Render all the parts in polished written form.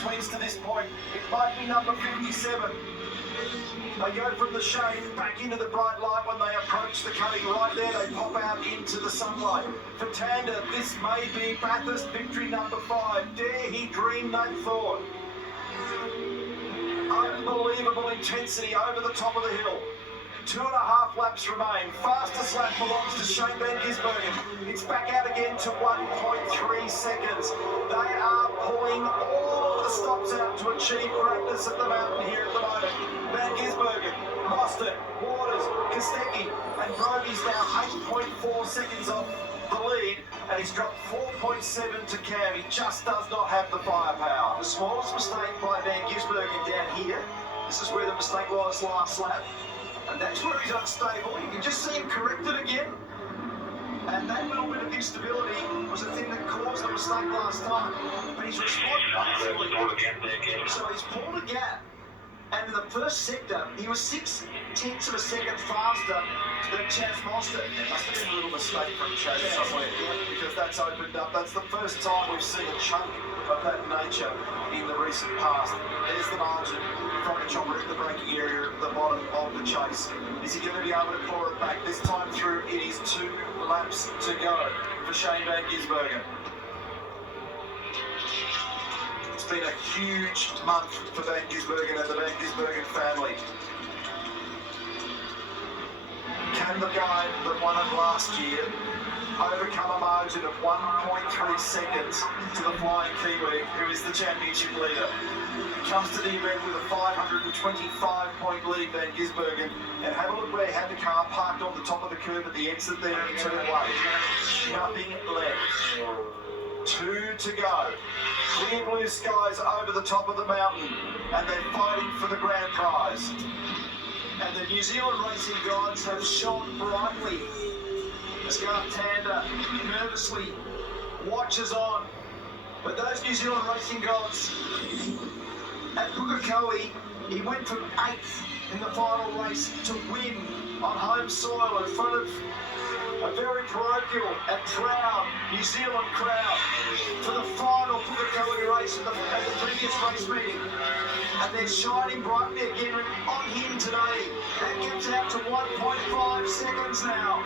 swings to this point. It might be number 57. They go from the shade back into the bright light when they approach the cutting. Right there, they pop out into the sunlight. For Tander, this may be Bathurst victory number 5. Dare he dream that thought? Unbelievable intensity over the top of the hill. 2.5 laps remain. Fastest lap belongs to Shane Van Gisbergen. It's back out again to 1.3 seconds. They are pulling all of the stops out to achieve greatness at the mountain here at the moment. Van Gisbergen, Mostert, Waters, Kostecki, and Broby's now 8.4 seconds off the lead, and he's dropped 4.7 to Cam. He just does not have the firepower. The smallest mistake by Van Gisbergen down here. This is where the mistake was last lap. And that's where he's unstable. You can just see him correct it again. And that little bit of instability was the thing that caused the mistake last time. But he's responded. So he's pulled a gap. And in the first sector, he was 0.6 of a second faster than Chance Mostert. There must have been a little mistake from Chase somewhere, because that's opened up. That's the first time we've seen a chunk of that nature in the recent past. There's the margin from a chopper in the braking area at the bottom of the chase. Is he going to be able to claw it back? This time through, it is 2 laps to go for Shane Van Gisbergen. It's been a huge month for Van Gisbergen and the Van Gisbergen family. Can the guy that won it last year overcome a margin of 1.3 seconds to the Flying Kiwi, who is the championship leader? He comes to the event with a 525-point lead, Van Gisbergen, and have a look where he had the car parked on the top of the curb at the exit there in turn 1. Nothing left. 2 to go. Clear blue skies over the top of the mountain, and they're fighting for the grand prize. And the New Zealand racing gods have shone brightly as Garth Tander nervously watches on. But those New Zealand racing gods, at Pukekohe, he went from 8th in the final race to win on home soil in front of a very parochial and proud New Zealand crowd for the final Pukekohe race at the previous race meeting. And they're shining brightly again on him today. That gets out to 1.5 seconds now.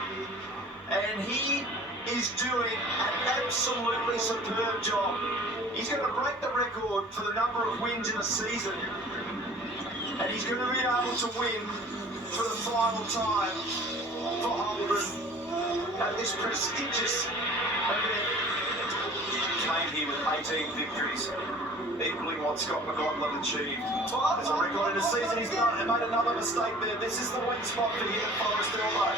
And he is doing an absolutely superb job. He's going to break the record for the number of wins in a season. And he's going to be able to win for the final time for Holden at this prestigious event. Came here with 18 victories, equaling what Scott McLaughlin achieved. As a record in a season, he's made another mistake there. This is the weak spot for him at Forest Elbow.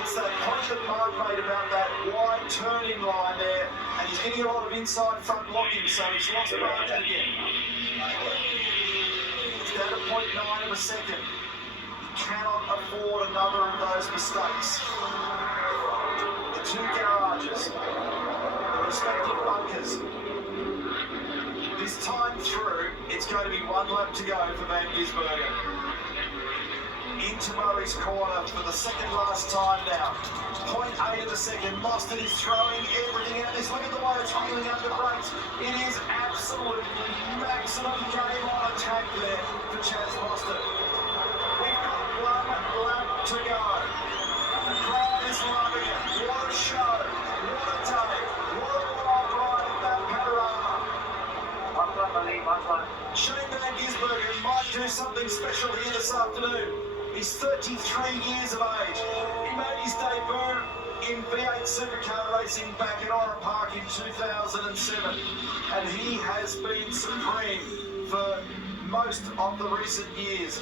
It's that point that Mark made about that wide turn-in line there, and he's getting a lot of inside front locking, so he's lost margin again. It's down to 0.9 of a second. He cannot afford another of those mistakes. The 2 garages, the respective bunkers. This time through, it's going to be 1 lap to go for Van Gisbergen. Into Murray's corner for the second last time now. 0.8 of a second. Mostert is throwing everything at this. Look at the way it's healing under brakes. It is absolutely maximum game on attack there for Chance Mostert. We've got 1 lap to go. The crowd is loving it. What a show. What a day. What a wild ride at that panorama. Shane Van Gisbergen might do something special here this afternoon. He's 33 years of age. He made his debut in V8 Supercar racing back at R.I.P in 2007. And he has been supreme for most of the recent years.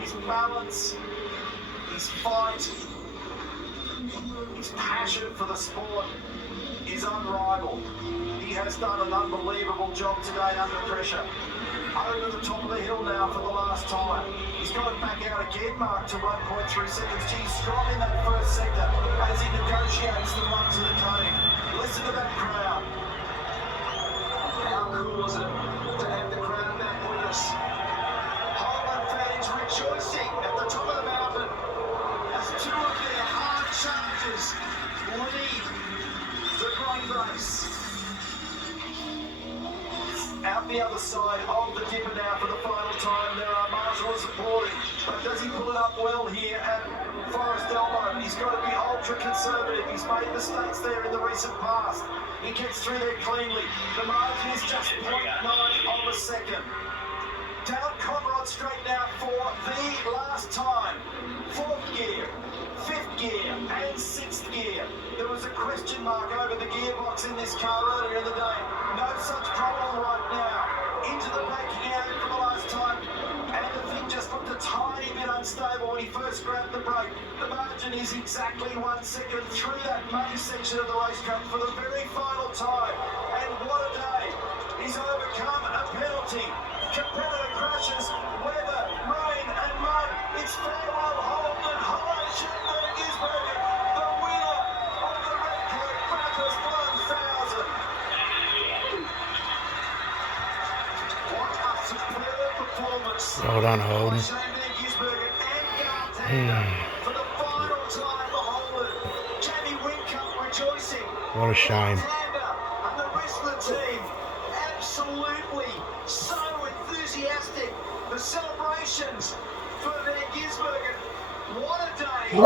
His balance, his fight, his passion for the sport is unrivaled. He has done an unbelievable job today under pressure. Over the top of the hill now for the last time. He's got it back out again, Mark, to 1.3 seconds. He's strong in that first sector as he negotiates the run to the cutting. Listen to that crowd. How cool is it to have the crowd back with us? Holden fans rejoicing at the top of the mountain as 2 of their hard chargers lead the great race. up the other side of the dipper now for the final time. There are marshals supporting, but does he pull it up well here at Forest Elbow? He's got to be ultra conservative. He's made mistakes there in the recent past. He gets through there cleanly. The margin is just 0.9 of a second. Down Conrod straight now for the last time. 4th gear, 5th gear and 6th gear. There was a question mark over the gearbox in this car earlier in the day. No such problem right now. Into the braking area for the last time. And the thing just looked a tiny bit unstable when he first grabbed the brake. The margin is exactly 1 second through that main section of the racetrack for the very final time. And what a day. He's overcome a penalty. Competitor crashes, weather, rain and mud. It's farewell Holden. Holden Gisbergen, the winner of the Red Coat Bathurst 1000. What a superb performance. Well done, Holden. Gisbergen and Garth for the final time for Holden. Jamie Wincup rejoicing. What a shame. And the rest of the team absolutely so enthusiastic. The celebrations for their Gisbergen. What a day.